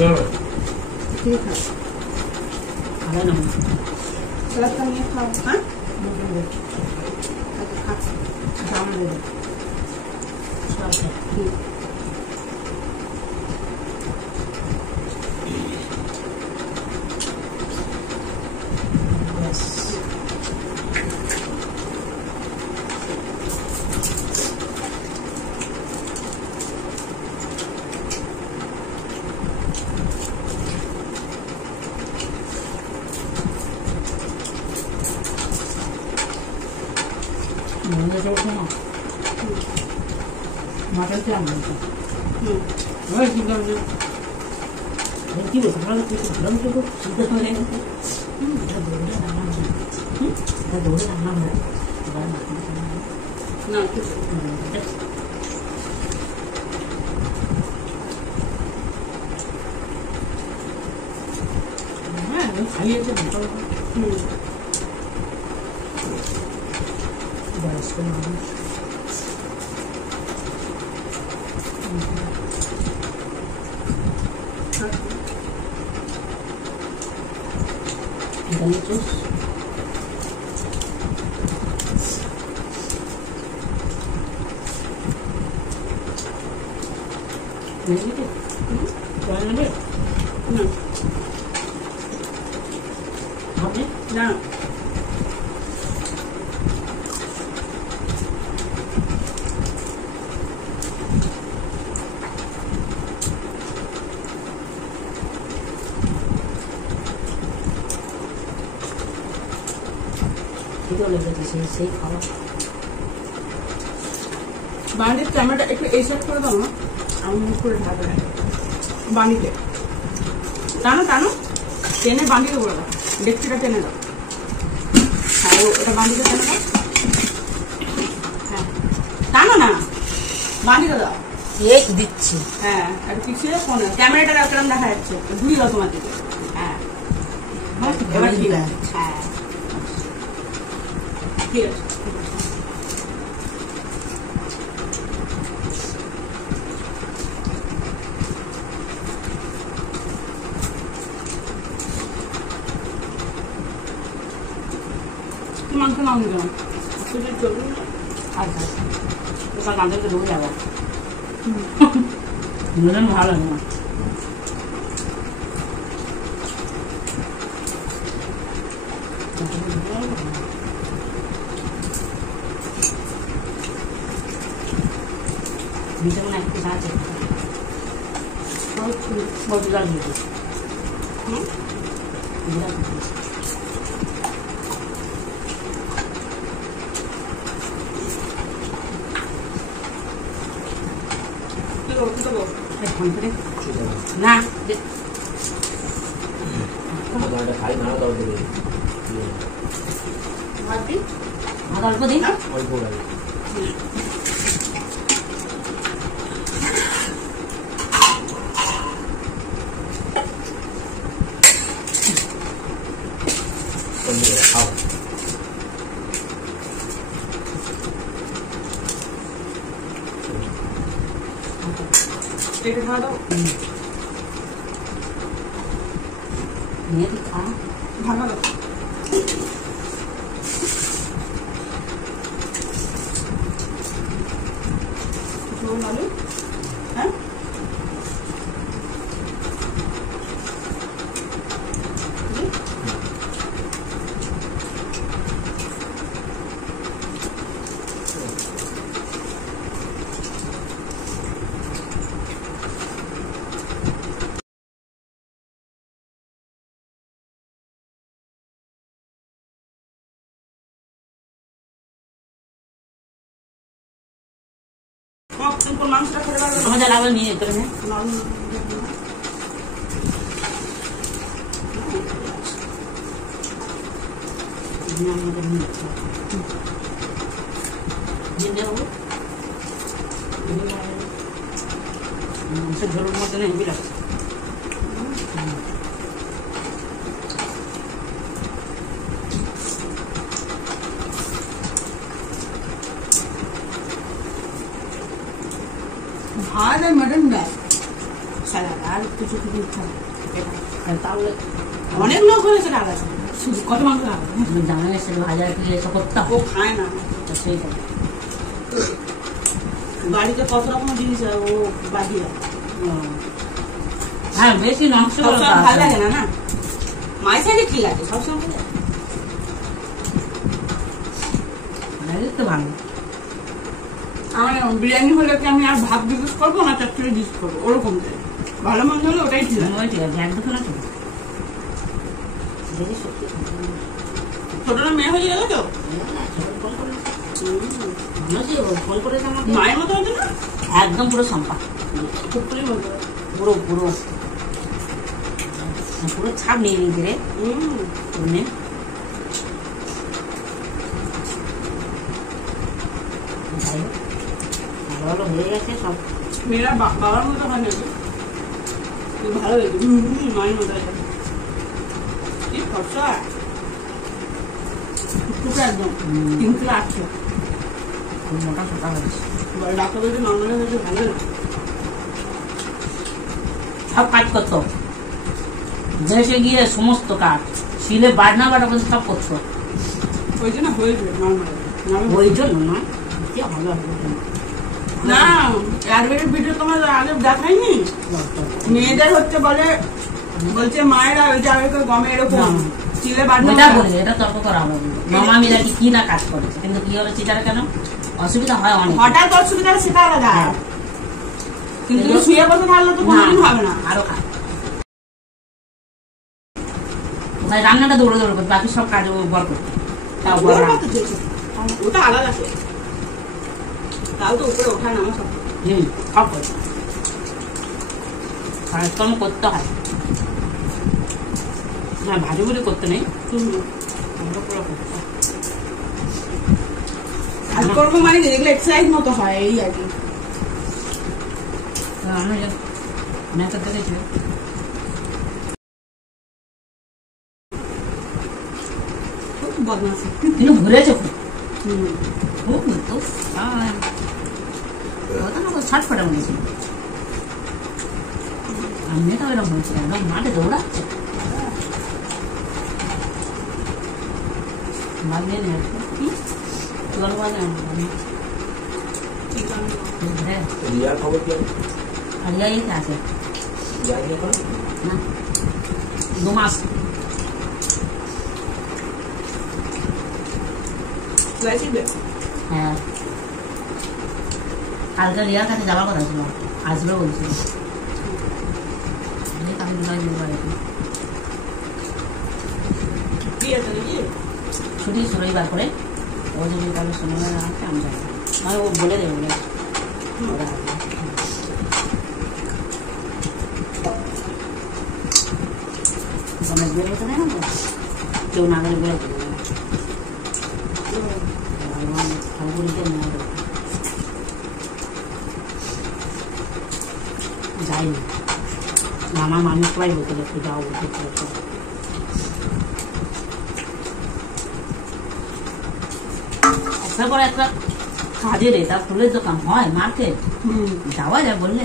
ठीक है खाना ना सलाद का ये खाओ हाँ खा जाम ले 먹는 게 좋구나. 맛있지 않는다. 왜 지금 집에서 하나도 있고 그런 식으로 진짜 했는데 나 노래 안 하면 나 노래 안 하면 ना कुछ 가위에서 먹어. 맛있어. 이건 주스. 왜 이래? 좋아하는데? 응. 밥이? 나 이걸로 해도 সেই খাওয়া বানির টমেটো একটু এই সাইড করে দাও না আমি মুখ করে ঢাকা বানিতে টানো টানো টেনে বানিতে করে দাও ডেকচিটা টেনে দাও হ্যাঁ ওটা বানিতে টেনে দাও হ্যাঁ টানো না বানিতে দাও এই দিচ্ছি হ্যাঁ একটু পিছিয়ে ফোনে ক্যামেরাটা কেমন দেখা যাচ্ছে ঘুরিয়ে দাও তোমার দিকে হ্যাঁ এবার ঠিক আছে হ্যাঁ ঠিক আছে মাংস নাও নিলাম আচ্ছা ওটা গাঁদেরকে ঢুকে যাবে দুজন ভালো না নিচে মনে একটু আছে বলতে জল দিতে না ভাত অল্প দিন এটা খাওয়া দাও নিয়ে খা ভালো দাও ঝোল আলু হ্যাঁ মাংসটা খেতে পারবে আমার যা লাগবে নিয়ে যেতে হবে ঝোলের মধ্যে হেভি লাগছে भात और मटन में सलाद और कुछ কিছু কিছু ইচ্ছা নেই। আর তাহলে অনেক লোক হলে সেটা আলাদা, শুধু কত মাংস আলাদা। জানা গেছে ভাজা দিয়ে এসব করতাম, ও খায় না, তো সেইটাই। বাড়িতে কত রকম জিনিস ও বাড়িয়ে হ্যাঁ, বেশি মাংস সবসময় ভালো লাগে না। না মায়ের সাইডে ঠিক আছে, সবসময় ভালো লাগে। তো ভালো। আমার বিরিয়ানি হলে কি আমি আর ভাত জিজ্ঞেস করবো না চচ্চড়ি জিজ্ঞেস করবো, ওরকম ভালো মন্দ হলে ওটাই ঠিক আছে। ঠিক আছে, এক দুটো না তো দেখি সত্যি ছোটটা মেয়ে হয়ে গেল তো ফোন করেছে আমাকে, মায়ের মতো হতো না, একদম পুরো সম্পা, পুকুরের মতো। পুরো পুরো পুরো ছাপ নিয়ে নিয়েছে রে। যাই হোক, ভালো ভালো হয়ে গেছে সব। মেয়েরা বাবার মতো হয় না, ভালো হয়েছে। মায়ের মতো হয়েছে, কি খরচা টুকটুকে একদম 3 কিলো 800। খুব মোটা সোটা হয়েছে, ডাক্তার বলছে নর্মালি হয়েছে, ভালো না। সব কাজ করতো, দেশে গিয়ে সমস্ত কাজ শিলে বাটনা বাটা পর্যন্ত সব করতো। ওই জন্য হয়েছে নর্মালি। ওই জন্য না, ভালো না আয়ুর্বেদিক ভিডিও তোমার আগে দেখাইনি? মেয়েদের হচ্ছে বলছে মায়েরা ওই যে আগেকার গমে এরকম চিলে বাটনা এটা বলি, এটা তর্ক করা হবে। মামামিরা কি না কাজ করেছে, কিন্তু কি হবে চিটারা কেন অসুবিধা হয় অনেক। হঠাৎ অসুবিধা সেটা আলাদা, কিন্তু তুমি শুয়ে বসে থাকলে তো কোনোদিন হবে না। আরো কাজ রান্নাটা দৌড়ে দৌড়ে করতে, বাকি সব কাজ বর করতে। ওটা আলাদা, তাও তো উপরে ওঠা নামা সব। সব করতে কাজকর্ম করতে হয়। হ্যাঁ, ভাজি ভুজি করতে নেই, কাজকর্ম মানে যেগুলো এক্সারসাইজ মতো হয় এই আর কি। আমি মেয়েটা দেখেছি বদমাশি, কিন্তু ঘুরেছে খুব ঘুরতো, ছট ফটা মনেছিল। আর মেয়েটা এরকম হয়েছিল, একদম মাঠে দৌড়াচ্ছে। আছে না 2 মাস। হ্যাঁ, কালকে রিয়ার কাছে যাওয়ার কথা ছিল, আসবে বলছিল। ছুটি রবিবার করে ও যদি কারো সময় রাখছে আমি যাই, মানে ও বলে দেবে বলে বেরোতে দেয় না, কেউ না গেলে বেরোতে দেবে না। যাইনি, আমার মানুষ সবাই বলতে একটু যাও বলতে। একটার পর একটা কাজের এটা ফুলের দোকান হয়, মার্কেট যাওয়া যায় বললে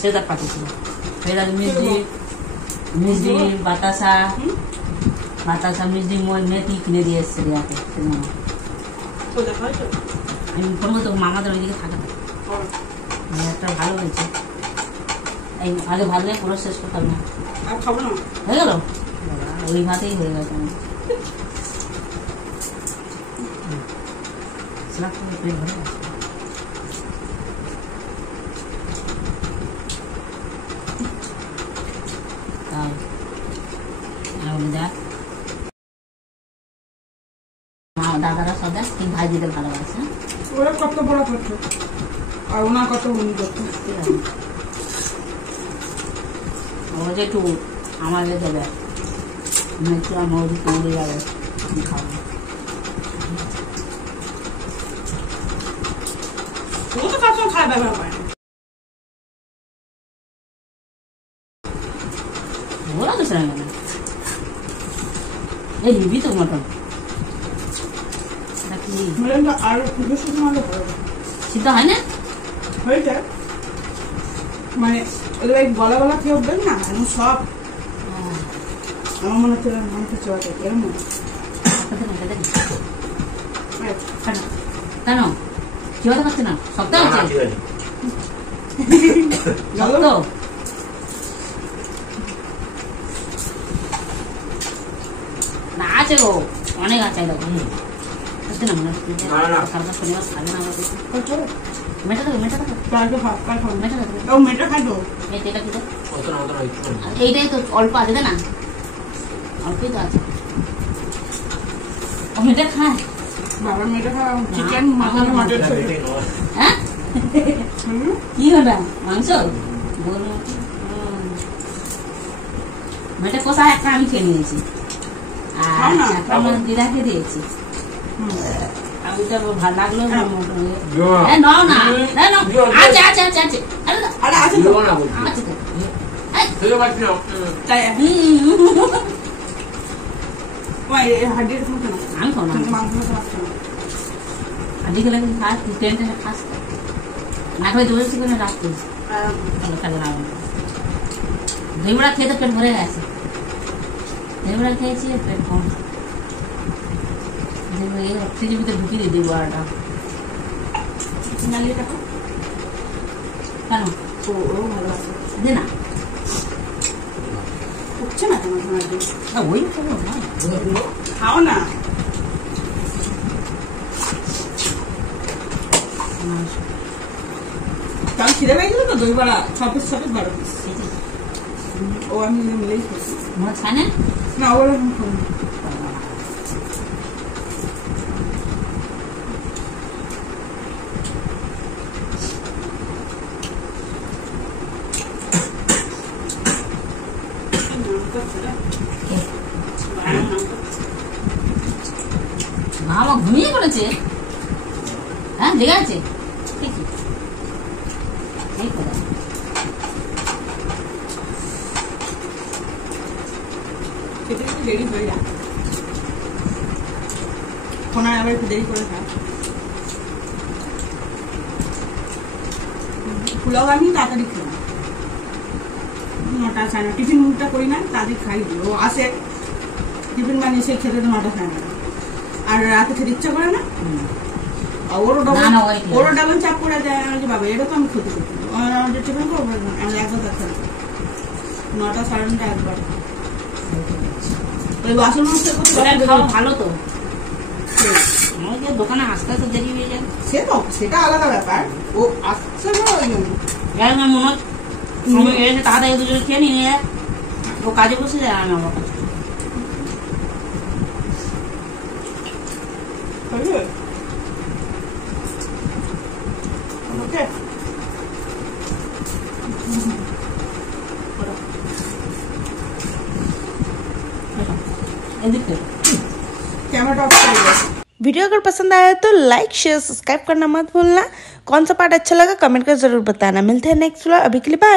সেটা পাঠিয়েছিল। ফেরাজ মিষ্টি বাতাসা মিষ্টি মেথি কিনে দিয়ে এসছে রিয়াকে। আমি ফোন করতে মামাদের ওইদিকে থাকে না, একটা ভালো হয়েছে। এই আগে ভালো পুরো শেষ করতাম না, হয়ে গেল ওই ভাতেই হয়ে গেছে। আমি পেট ভরে গেছে। দাদারা সব দেখ ঠিক ভাই দিতে ভালোবাসে, ওরা কত বড় করতো আর ওনার কত উনি করতো। ও যে একটু আমাদের দেবে, একটু আমার তৈরি যাবে খাবো। ও তো কাজ খায় ব্যবহার করে না, ওরা তো সেরা গেল। এই নিবি তো মটন আর সিদ্ধ সিদ্ধ হয় না, হয়েছে মানে ওদের এই গলা গলা খেয়ে উঠবেন না এখন সব আমার মনে হচ্ছে চোয়াতে এরকম কেন কি কথা করছে না সপ্তাহ আছে না আছে গো অনেক আছে দেখো না মনে হচ্ছে শনিবার খাবে না মেটা দেবো মেটা দেবো মেটা দেবো মেটা খাইতো এটা কি এইটাই তো অল্প আছে না অল্পই তো আছে ও মেটা খায় বাবার মেয়েটা চিকেন মাটন মাটন হ্যাঁ কি ওটা মাংস মেয়েটা কোথায় একটা আমি খেয়ে নিয়েছি আর একটা আমার দিদাকে দিয়েছি আমি তো ভালো লাগলো নাও না আছে আছে আছে আছে আরে আছে তো আছে তো হাড্ডির মতো না আমি খাও না মাংস হাড্ডি খেলে খাস ট্রেনটা খাস না খাই দৌড়েছি করে রাখতে কাজে না দইবড়া খেয়ে তো পেট ভরে গেছে দইবড়া খেয়েছি পেট কম ফ্রিজের ভিতরে ঢুকিয়ে দিই দইবড়াটা নালিয়ে রাখো কেন ও ভালো আছে দে না উঠছে না কেন ওই খাও না কাল খিদে পাইছিল তো দই বড়া 6 পিস 12 পিস ও আমি মিলেই খাইছি মনে খায় না না ওরা মামা ঘুমিয়ে পড়েছে হ্যাঁ জেগে আছে দেরি হয়ে যায় ফোন আবার একটু দেরি করে খায় পোলাও আমি তাড়াতাড়ি খাই 9টা 9:30 টিফিন মুখটা করি না তাদের খাই ও আসে টিফিন বানিয়ে সে খেতে তো 9টা 9:30 আর রাতে খেতে ইচ্ছা করে না ওরও ডাবল চাপ করে দেয় যে বাবা এটা তো আমি খেতে পারি আমাদের টিফিন করবো আমি একবার খাই 9টা 9:30 একবার বাসন ভালো তো দোকানে আসতে আসতে দেরি হয়ে যায় সেটা আলাদা ব্যাপার ও আসছে না ওই জন্য মনে হয় তাড়াতাড়ি দুজনে খেয়ে নিয়ে ও কাজে বসে যায় আমি আমার কাছে वीडियो अगर पसंद आया तो लाइक शेयर सब्सक्राइब करना मत भूलना। कौन सा पार्ट अच्छा लगा कमेंट कर जरूर बताना। मिलते हैं नेक्स्ट व्लॉग, अभी के लिए बाय।